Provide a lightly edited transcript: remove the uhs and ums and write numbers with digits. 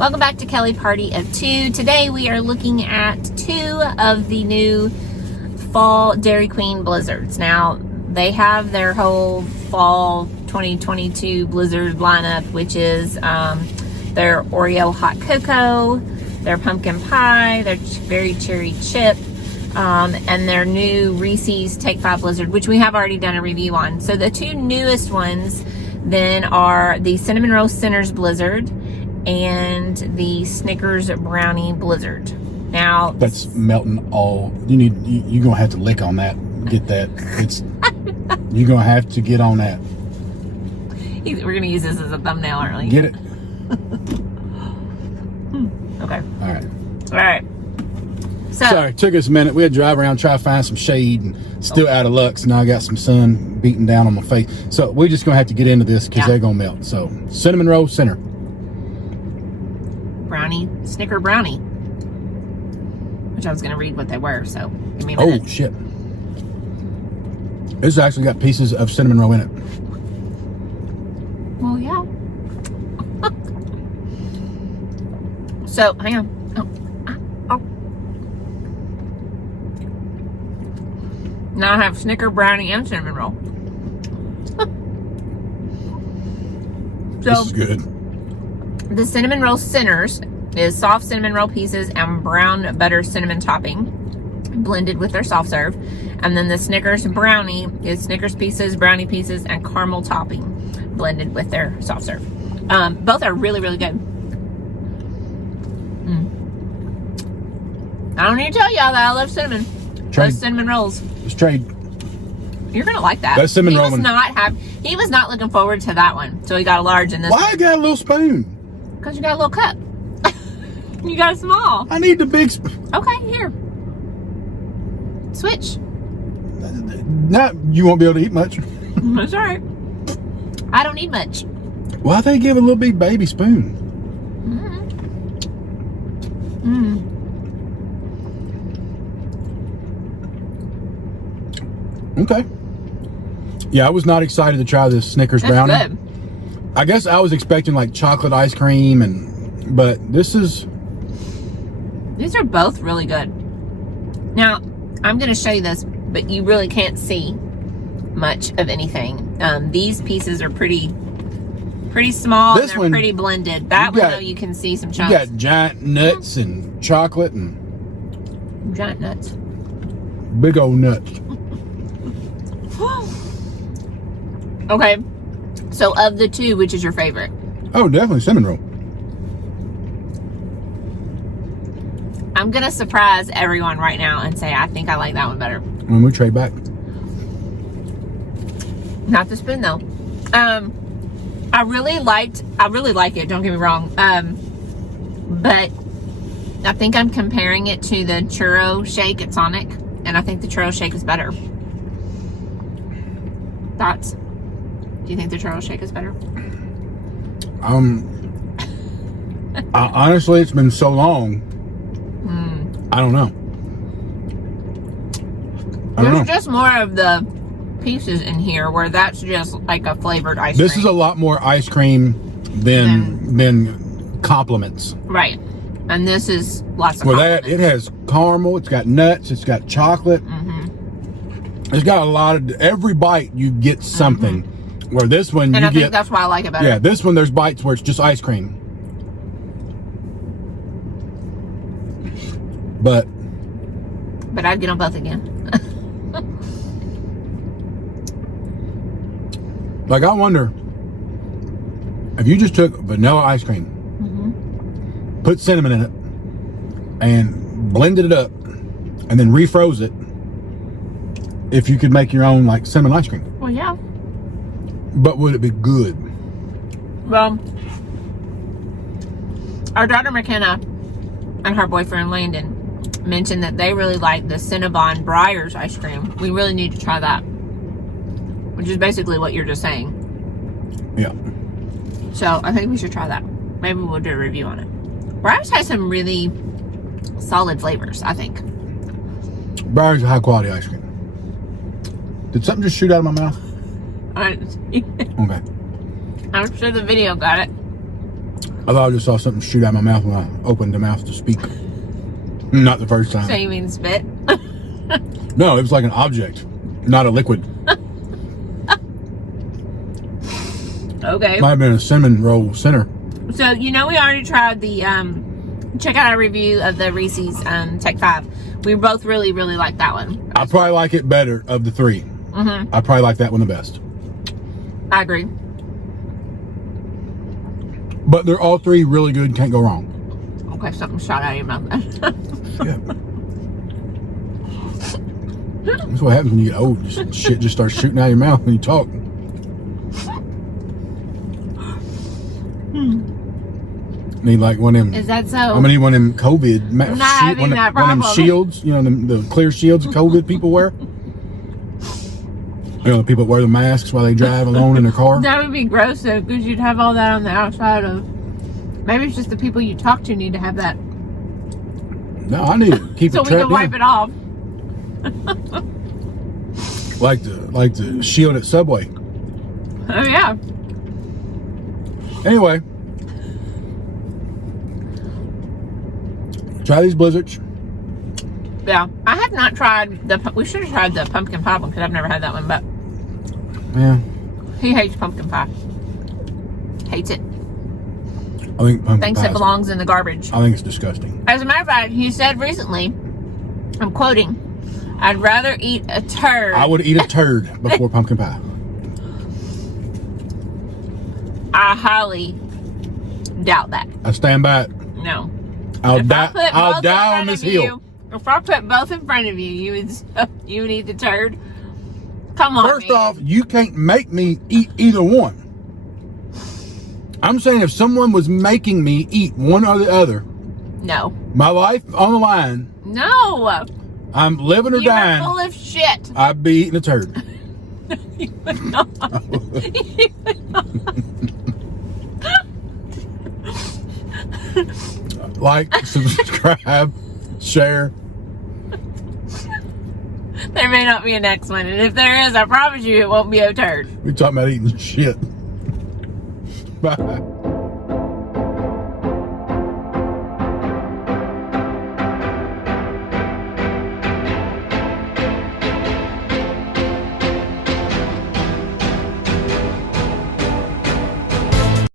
Welcome back to Kelly Party of Two. Today we are looking at 2 of the new fall Dairy Queen blizzards. Now, they have their whole fall 2022 blizzard lineup, which is their Oreo hot cocoa, their pumpkin pie, their berry cherry chip, and their new Reese's Take 5 blizzard, which we have already done a review on. So the 2 newest ones then are the Cinnamon Roll Centers blizzard and the Snickers Brownie blizzard. Now that's melting all. You're gonna have to lick on that. Get that. It's you're gonna have to get on that. We're gonna use this as a thumbnail, aren't we? Get it. Okay. All right. So sorry, took us a minute. We had to drive around, try to find some shade, and still out of luck. So now I got some sun beating down on my face. So we're just gonna have to get into this because they're gonna melt. So Cinnamon Roll Center. Brownie, Snicker Brownie, which I was going to read what they were, so give me a minute. Oh, shit. This actually got pieces of cinnamon roll in it. Well, yeah. So, hang on. Oh. Now I have Snicker Brownie and cinnamon roll. So, this is good. The Cinnamon Roll Centers is soft cinnamon roll pieces and brown butter cinnamon topping blended with their soft serve. And then the Snickers Brownie is Snickers pieces, brownie pieces, and caramel topping blended with their soft serve. Both are really, really good. I don't need to tell y'all that I love cinnamon. Those cinnamon rolls. Let's trade. You're gonna like that. That cinnamon roll. He was not looking forward to that one, so he got a large in this. Why I got a little spoon? Because you got a little cup. You got a small. I need the big spoon. Okay, here. Switch. Not you won't be able to eat much. That's all right. I don't need much. Why they give a little big baby spoon? Okay. Yeah, I was not excited to try this Snickers Brownie. Good. I guess I was expecting like chocolate ice cream, but these are both really good. Now, I'm going to show you this, but you really can't see much of anything. These pieces are pretty small. This and they're pretty blended. That one, though, you can see some chunks. You got giant nuts and chocolate and giant nuts. Big old nuts. Okay. So of the 2, which is your favorite? Oh, definitely cinnamon roll. I'm going to surprise everyone right now and say I think I like that one better. When we trade back. Not the spoon, though. I really like it, don't get me wrong. But I think I'm comparing it to the churro shake at Sonic, and I think the churro shake is better. Thoughts? Do you think the churro shake is better? Honestly, it's been so long. I don't know. There's just more of the pieces in here, where that's just like a flavored ice cream. This is a lot more ice cream than compliments. Right. And this is lots of compliments. It has caramel, it's got nuts, it's got chocolate. It's got a lot of, every bite you get something. Where this one I think that's why I like it better. Yeah, this one there's bites where it's just ice cream. But I'd get them both again. Like, I wonder if you just took vanilla ice cream, put cinnamon in it, and blended it up, and then refroze it, if you could make your own like cinnamon ice cream. Well, yeah. But would it be good? Well, our daughter McKenna and her boyfriend Landon mentioned that they really like the Cinnabon Breyers ice cream. We really need to try that, which is basically what you're just saying. Yeah. So I think we should try that. Maybe we'll do a review on it. Breyers has some really solid flavors, I think. Breyers is high quality ice cream. Did something just shoot out of my mouth? I didn't see it. Okay. I'm sure the video got it. I thought I just saw something shoot out of my mouth when I opened the mouth to speak. Not the first time. So you mean spit? No, it was like an object, not a liquid. Okay. Might have been a cinnamon roll center. So, you know, we already tried the, check out our review of the Reese's Tech 5. We both really, really like that one. I probably like it better of the three. Mm-hmm. I probably like that one the best. I agree. But they're all three really good. Can't go wrong. Okay, something shot out of your mouth. Yeah. That's what happens when you get old. Shit just starts shooting out of your mouth when you talk. Need like one of them. Is that so? I'm gonna need one of them COVID. I'm not having that one of them problem. shields. You know, the clear shields that COVID people wear. You know, the people that wear the masks while they drive alone in their car. That would be gross though, because you'd have all that on the outside of. Maybe it's just the people you talk to need to have that. No, I need to keep so it we trapped can wipe in. it off. Like the shield at Subway. Oh yeah. Anyway, try these blizzards. Yeah, I have not tried the. We should have tried the pumpkin pie one because I've never had that one. But Yeah, he hates pumpkin pie. Hates it. I think pumpkin Thinks pie it belongs in the garbage. I think it's disgusting. As a matter of fact, he said recently, I'm quoting, "I'd rather eat a turd." I would eat a turd before pumpkin pie. I highly doubt that. I stand by it. No. I'll If I die. put I'll both die in on front this of hill. you- If I put both in front of you, you would eat the turd. Come on. First man. off, you can't make me eat either one. I'm saying if someone was making me eat one or the other, No. my life on the line, No. I'm living or You are dying, full of shit. I'd be eating a turd. You would not. You would not. Like, subscribe, share. There may not be a next one, and if there is, I promise you it won't be a turd. We talking about eating shit. Bye.